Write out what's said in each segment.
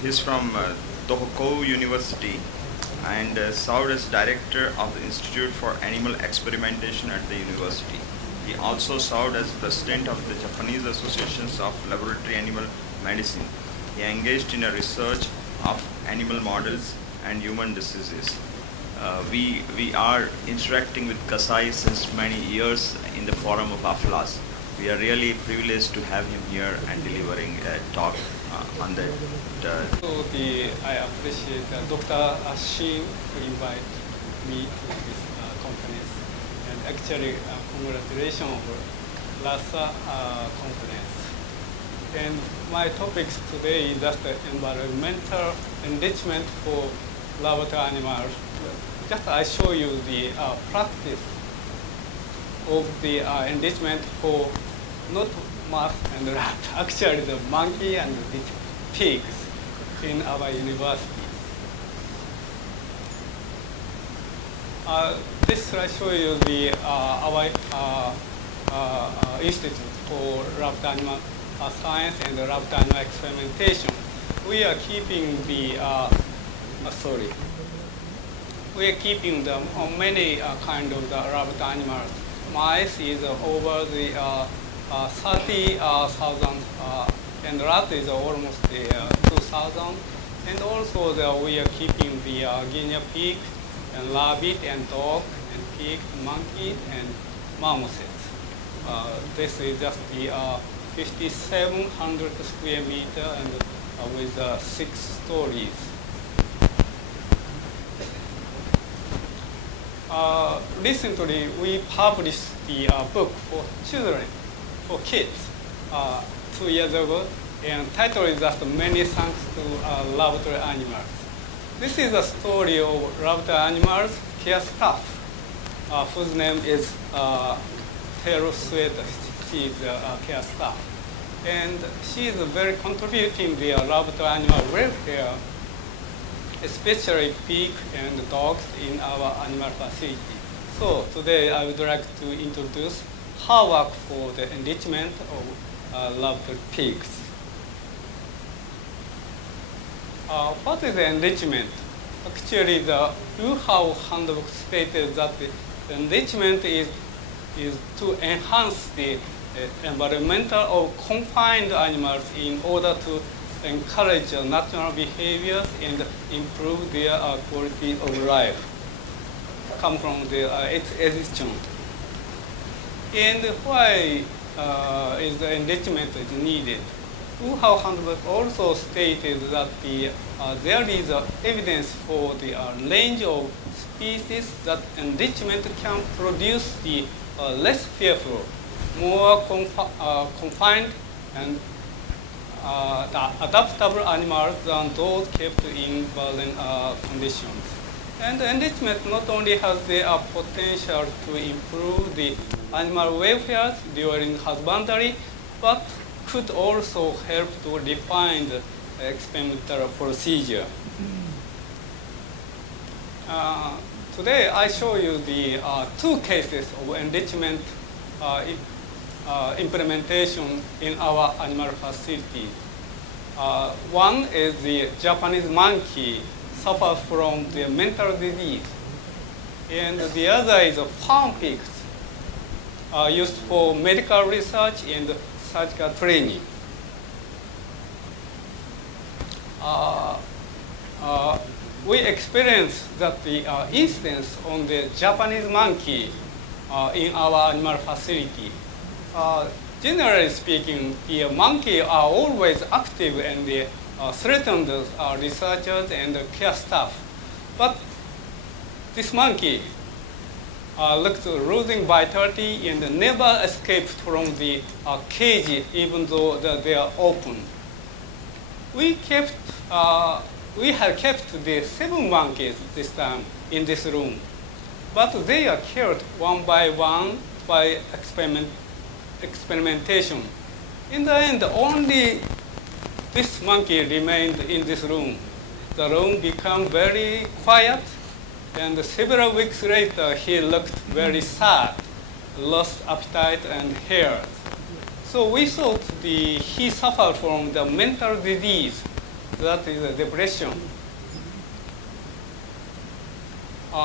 He's from Teruko University and served as director of the Institute for Animal Experimentation at the university. He also served as president of the Japanese Associations of Laboratory Animal Medicine. He engaged in a research of animal models and human diseases. We are interacting with Kasai since many years in the forum of AFLAS. We are really privileged to have him here and delivering a talk on that. I appreciate Dr. Shin to invite me to this conference. And actually, congratulations for LASA conference. And my topics today is just environmental enrichment for laboratory animals. Just I show you the practice of the enrichment for not mouse and rat, actually the monkey and the pigs in our university. This slide show you the our Institute for Laboratory Animal Science and Laboratory Animal Experimentation. We are keeping the we are keeping the many kind of the laboratory animals. Mice is over the 30,000 and rat is almost 2,000. And also we are keeping the guinea pig and rabbit and dog and pig, monkey and marmosets. This is just the 5,700 square meter and with 6 stories. Recently, we published the book for children, for kids, 2 years ago, and title is just Many Thanks to Laboratory Animals. This is a story of laboratory animals care staff, whose name is Sueta. She is a care staff. And she is very contributing the laboratory animal welfare, especially pig and dogs in our animal facility. So today I would like to introduce her work for the enrichment of laboratory pigs. What is enrichment? Actually, the WHO handbook stated that the enrichment is to enhance the environmental or confined animals in order to encourage natural behaviors and improve their quality of life. Come from its existence. And why is the enrichment needed? WHO handbook also stated that there is evidence for the range of species that enrichment can produce the less fearful, more confined and the adaptable animals than those kept in violent conditions. And enrichment not only has the potential to improve the animal welfare during husbandry, but could also help to refine the experimental procedure. Today I show you the 2 cases of enrichment implementation in our animal facility. One is the Japanese monkey suffers from the mental disease, and the other is farm pigs used for medical research and surgical training. We experienced that the incidence on the Japanese monkey in our animal facility. Generally speaking, the monkey are always active and they threaten the researchers and the care staff. But this monkey looked losing vitality and never escaped from the cage even though they are open. We had kept the 7 monkeys this time in this room, but they are killed one by one by experimentation. In the end, only this monkey remained in this room. The room became very quiet, and several weeks later, he looked very sad, lost appetite and hair. So we thought he suffered from the mental disease, that is a depression.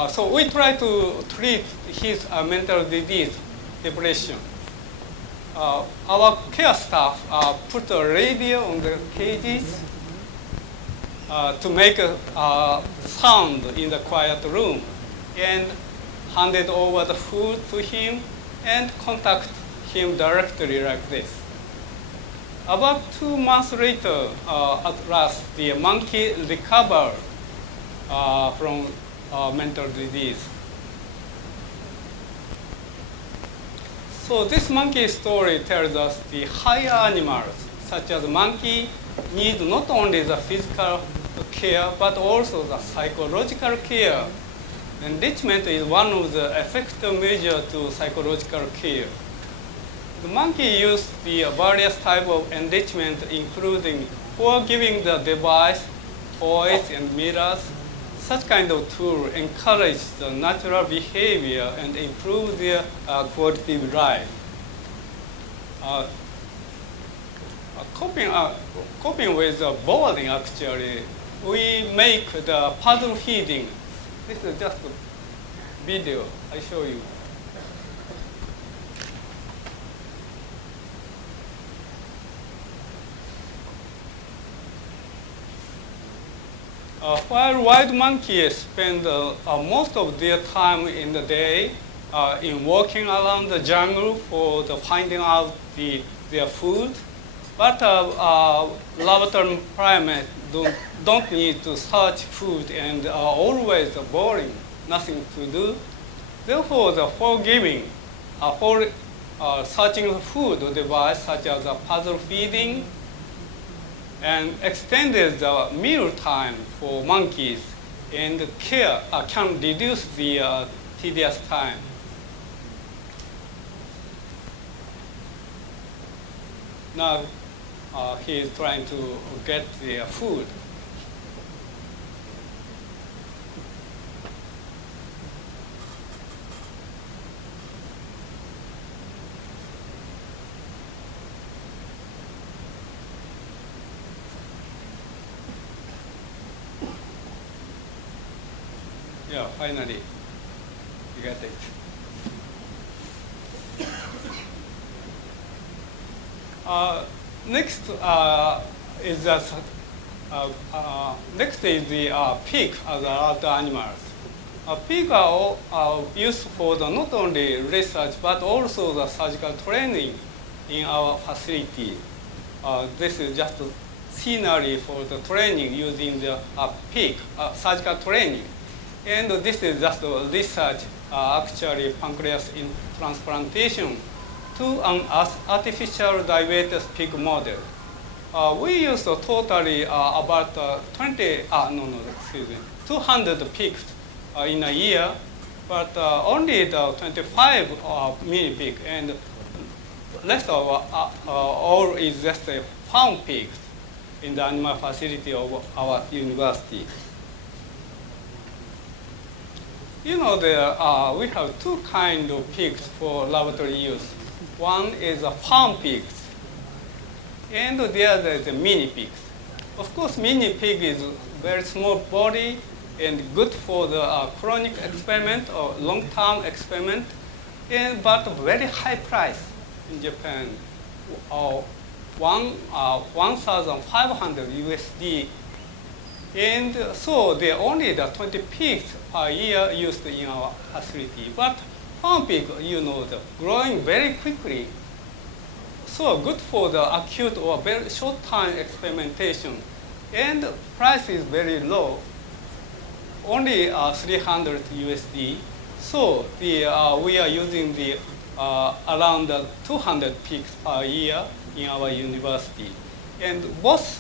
So we try to treat his mental disease, depression. Our care staff put a radio on the cages to make a sound in the quiet room and handed over the food to him and contact him directly like this. About 2 months later, at last, the monkey recovered from mental disease. So this monkey story tells us the higher animals, such as monkey, need not only the physical care, but also the psychological care. Enrichment is one of the effective measures to psychological care. The monkey used the various types of enrichment, including for giving the device, toys, and mirrors. Such kind of tool encourage the natural behavior and improve their quality of life. Coping with boredom, actually, we make the puzzle feeding. This is just a video I show you. While wild monkeys spend most of their time in the day in walking around the jungle for finding out their food, but laboratory primates don't need to search food and are always boring, nothing to do. Therefore, for giving, for searching food device such as puzzle feeding, and extended the meal time for monkeys and care can reduce the tedious time. Now he is trying to get the food. Yeah, finally, you got it. Next is the pig as other animals. Pigs are used for not only research but also the surgical training in our facility. This is just a scenery for the training using the pig surgical training. And this is just a research, actually pancreas in transplantation to an artificial diabetes pig model. We used totally about 200 pigs in a year, but only the 25 mini pig, and rest of all is just farm pigs in the animal facility of our university. You know, we have 2 kinds of pigs for laboratory use. One is farm pigs, and the other is mini pigs. Of course, mini pig is very small body and good for the chronic experiment or long-term experiment, but very high price in Japan, 1,500 USD. And so there are only the 20 pigs per year used in our facility. But farm pig, you know, growing very quickly. So good for the acute or very short time experimentation. And price is very low, only 300 USD. So we are using the around 200 pigs per year in our university. And both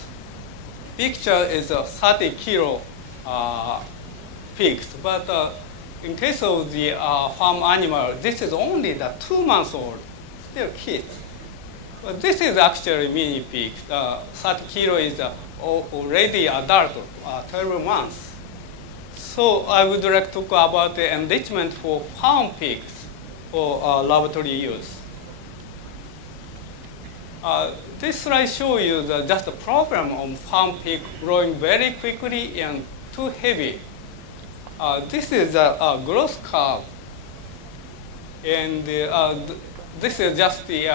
picture is 30 kilo pigs, but in case of the farm animal, this is only the 2 months old, still kids. But this is actually mini pig. 30 kilo is already adult, 12 months. So I would like to talk about the enrichment for farm pigs for laboratory use. this slide shows you just the problem of farm pig growing very quickly and too heavy. This is a growth curve, and this is just the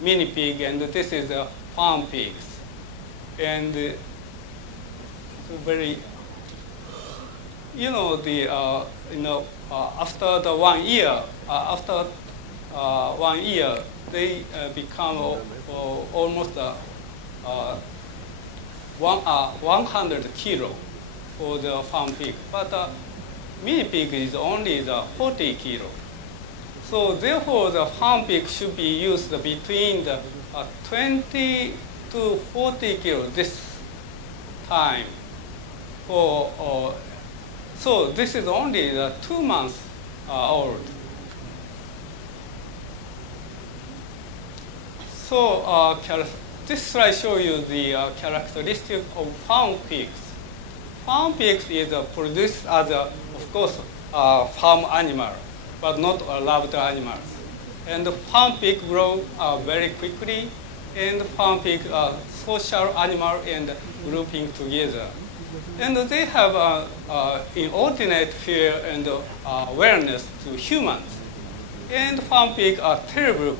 mini pig, and this is the farm pigs. And very, after the 1 year, they become almost 100 kilo for the farm pig, but mini pig is only the 40 kilo. So therefore, the farm pig should be used between the 20 to 40 kilo this time. So this is only the 2 months old. So this slide shows you the characteristic of farm pigs. Farm pigs is produced as, of course, farm animal, but not loved animals. And the farm pig grow very quickly, and farm pig are social animal and grouping together. And they have inordinate fear and awareness to humans. And farm pig are terrible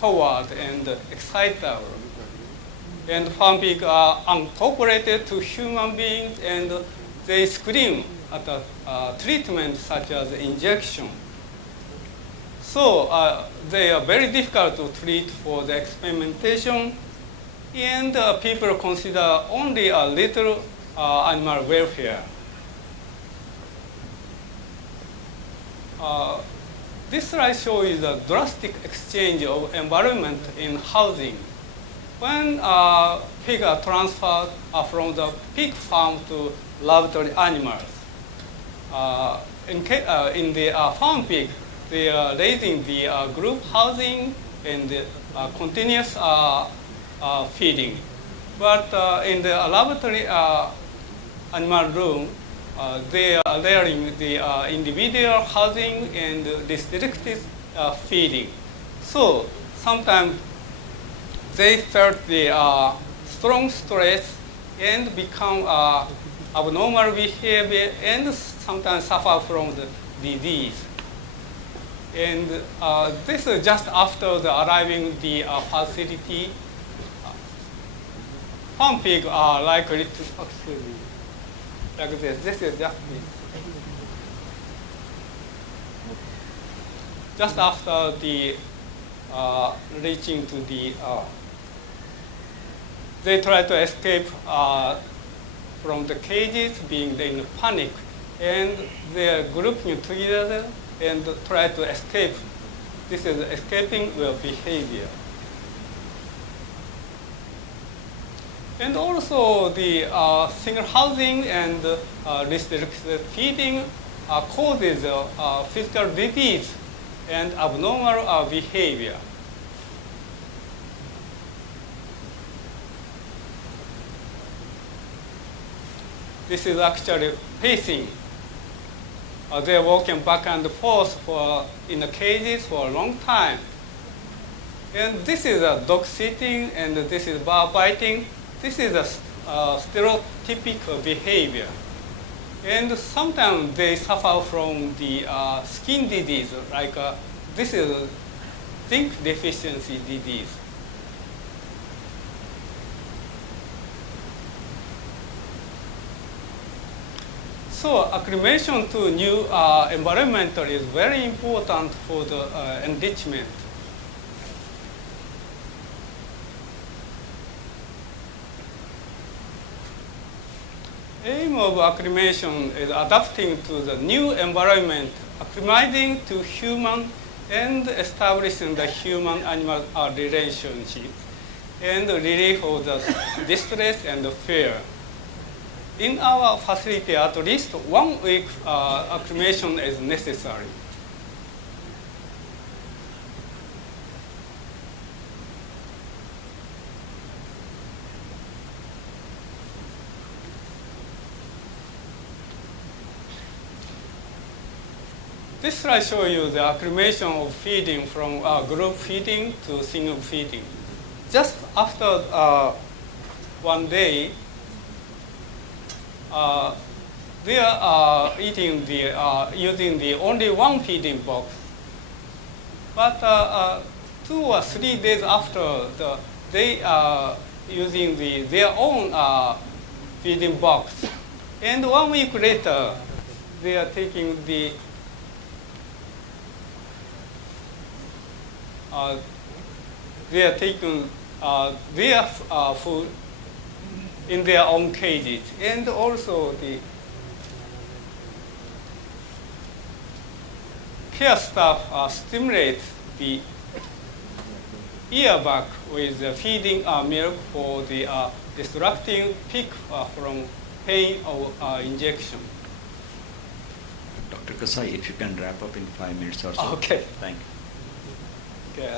coward and excitable. And farm pig are uncooperative to human beings, and they scream at a treatment such as injection. So they are very difficult to treat for the experimentation, and people consider only a little animal welfare. This slide shows the drastic exchange of environment in housing. When pigs are transferred from the pig farm to laboratory animals, in the farm pig, they are raising the group housing and continuous feeding. But in the laboratory animal room, they are layering the individual housing and restricted feeding. So sometimes they felt the strong stress and become abnormal behavior and sometimes suffer from the disease. And this is just after the arriving the facility. Farm pigs are likely to, excuse me, like this. This is just after the reaching to the, they try to escape from the cages, being in panic, and they are grouping together and try to escape. This is escaping their behavior. And also the single housing and restricted feeding causes physical disease and abnormal behavior. This is actually pacing. They're walking back and forth in the cages for a long time. And this is a dog sitting, and this is bar biting. This is a stereotypical behavior. And sometimes they suffer from the skin disease, like this is zinc deficiency disease. So acclimation to new environment is very important for the enrichment. Aim of acclimation is adapting to the new environment, acclimating to human, and establishing the human-animal relationship, and relief of the distress and the fear. In our facility, at least 1 week acclimation is necessary. This slide shows you the acclimation of feeding from group feeding to single feeding. just after one day, they are eating using the only one feeding box. But 2 or 3 days after, they are using their own feeding box. And 1 week later, they are taking their food in their own cages, and also the care staff stimulate the earbag with feeding milk for the distracting peak from pain or injection. Dr. Kasai, if you can wrap up in 5 minutes or so. Okay. Thank you. Okay,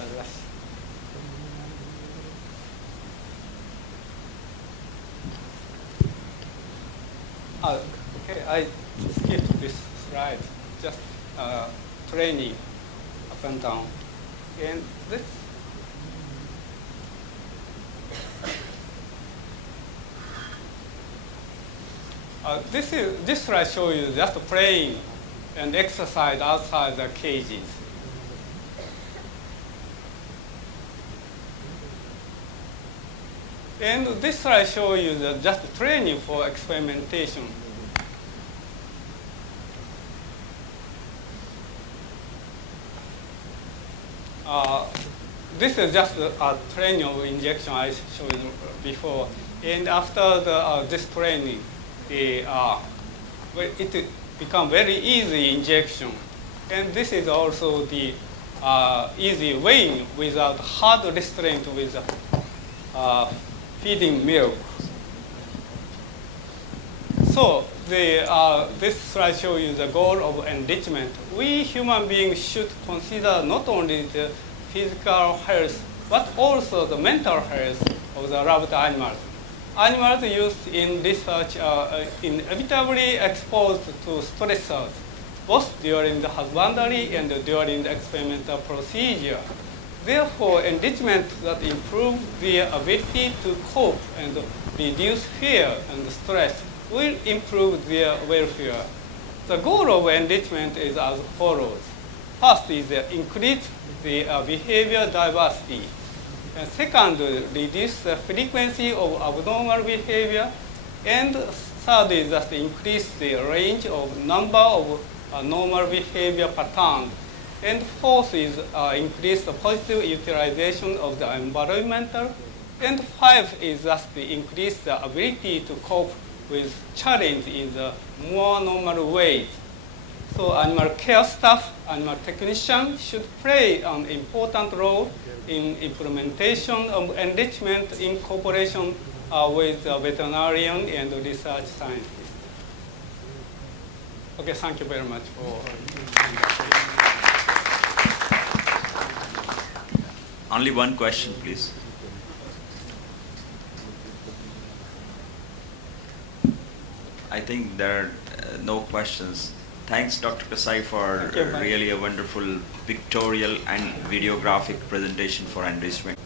okay, I skipped this slide. Just training up and down, and this. This slide shows you just playing and exercise outside the cages. And this slide shows you just training for experimentation. This is just a training of injection I showed you before. And after this training, it becomes very easy injection. And this is also the easy weighing without hard restraint with feeding milk. So this slide shows you the goal of enrichment. We human beings should consider not only the physical health, but also the mental health of the loved animals. Animals used in research are inevitably exposed to stressors, both during the husbandry and during the experimental procedure. Therefore, enrichment that improves their ability to cope and reduce fear and stress will improve their welfare. The goal of enrichment is as follows. First is increase the behavior diversity. And second, reduce the frequency of abnormal behavior. And third is just increase the range of number of normal behavior patterns. And fourth is increase the positive utilization of the environmental. And five is just increase the ability to cope with challenge in the more normal ways. So animal care staff, animal technicians should play an important role in implementation of enrichment in cooperation with the veterinarian and research scientists. Okay, thank you very much for. Only one question, please. I think there are no questions. Thanks, Dr. Kasai, for really a wonderful pictorial and videographic presentation for enrichment.